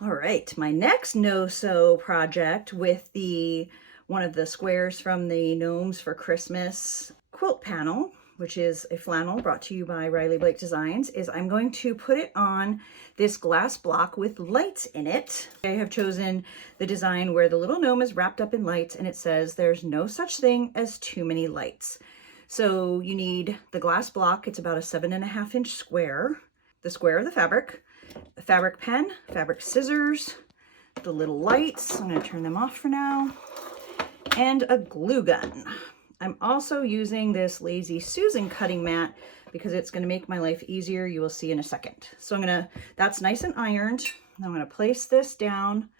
All right, my next no-sew project with one of the squares from the Gnomes for Christmas quilt panel, which is a flannel brought to you by Riley Blake Designs, is I'm going to put it on this glass block with lights in it. I have chosen the design where the little gnome is wrapped up in lights, and it says there's no such thing as too many lights. So you need the glass block. It's about a 7.5-inch square, the square of the fabric, a fabric pen, fabric scissors, the little lights, I'm going to turn them off for now, and a glue gun. I'm also using this Lazy Susan cutting mat because it's going to make my life easier. You will see in a second. So that's nice and ironed. I'm going to place this down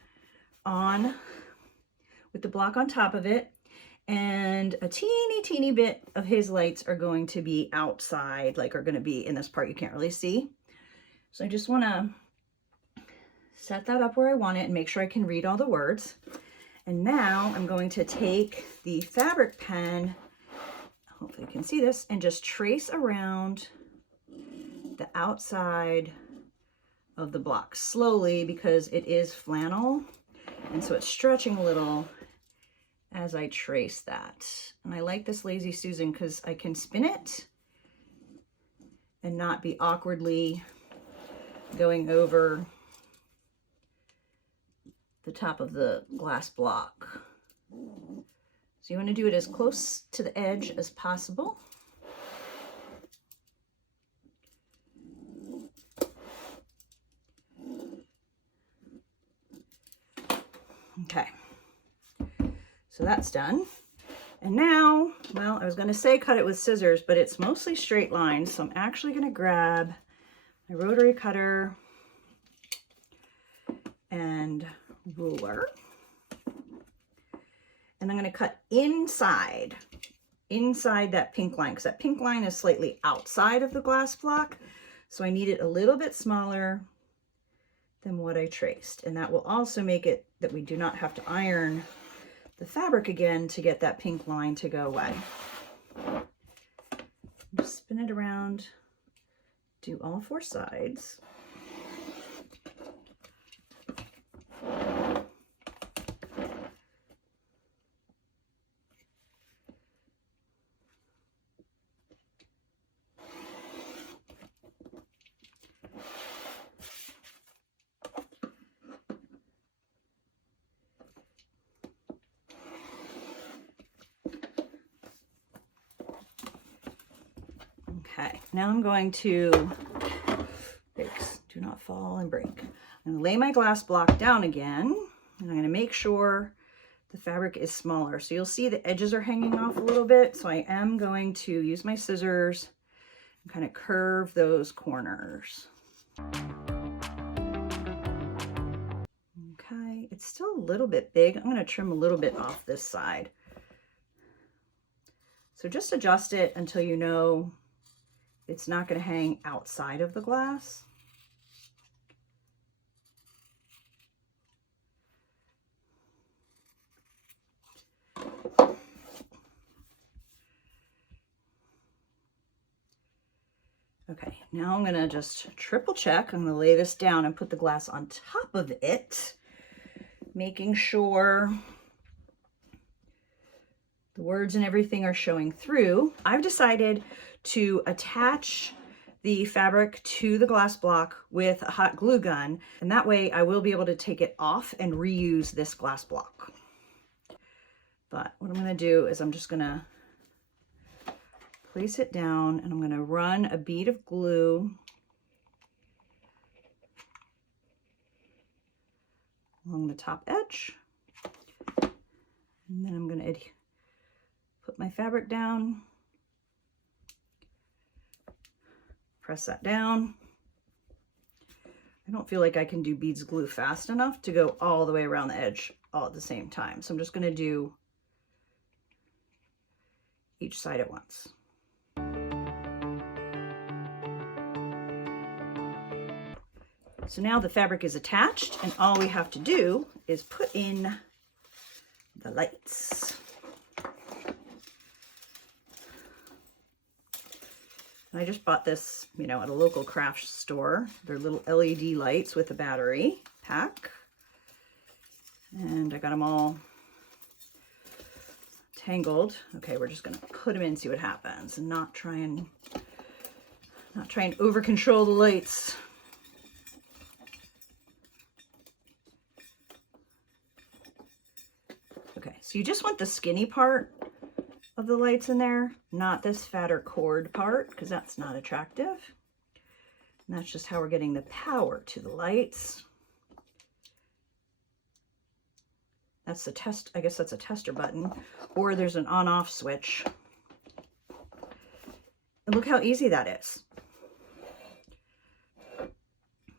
on with the block on top of it, and a teeny bit of his lights are going to be outside, like are going to be in this part you can't really see. So I just want to set that up where I want it and make sure I can read all the words. And now I'm going to take the fabric pen, hopefully you can see this, and just trace around the outside of the block slowly because it is flannel. And so it's stretching a little as I trace that. And I like this Lazy Susan because I can spin it and not be awkwardly going over the top of the glass block. So you want to do it as close to the edge as possible. Okay, so that's done. And now, well, I was going to say cut it with scissors, but it's mostly straight lines, so I'm actually going to grab my rotary cutter and ruler, and I'm going to cut inside that pink line, because that pink line is slightly outside of the glass block, so I need it a little bit smaller than what I traced. And that will also make it that we do not have to iron the fabric again to get that pink line to go away. Just spin it around, do all 4 sides. Okay, now I'm going to, do not fall and break. I'm going to lay my glass block down again, and I'm going to make sure the fabric is smaller. So you'll see the edges are hanging off a little bit, so I am going to use my scissors and kind of curve those corners. Okay, it's still a little bit big. I'm going to trim a little bit off this side. So just adjust it until you know it's not going to hang outside of the glass. Okay, now I'm going to just triple check. I'm going to lay this down and put the glass on top of it, making sure the words and everything are showing through. I've decided to attach the fabric to the glass block with a hot glue gun, and that way I will be able to take it off and reuse this glass block. But what I'm going to do is I'm just going to place it down, and I'm going to run a bead of glue along the top edge, and then I'm going to put my fabric down, press that down. I don't feel like I can do beads of glue fast enough to go all the way around the edge all at the same time, so I'm just going to do each side at once. So now the fabric is attached, and all we have to do is put in the lights. I just bought this, you know, at a local craft store. They're little LED lights with a battery pack. And I got them all tangled. Okay, we're just gonna put them in, see what happens, and not try and over control the lights. Okay, so you just want the skinny part of the lights in there, not this fatter cord part, because that's not attractive. And that's just how we're getting the power to the lights. That's the test, I guess that's a tester button, or there's an on-off switch. And look how easy that is.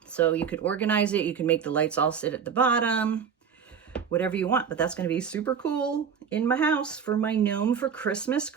So you could organize it, you can make the lights all sit at the bottom, whatever you want, but that's going to be super cool in my house for my gnome for Christmas.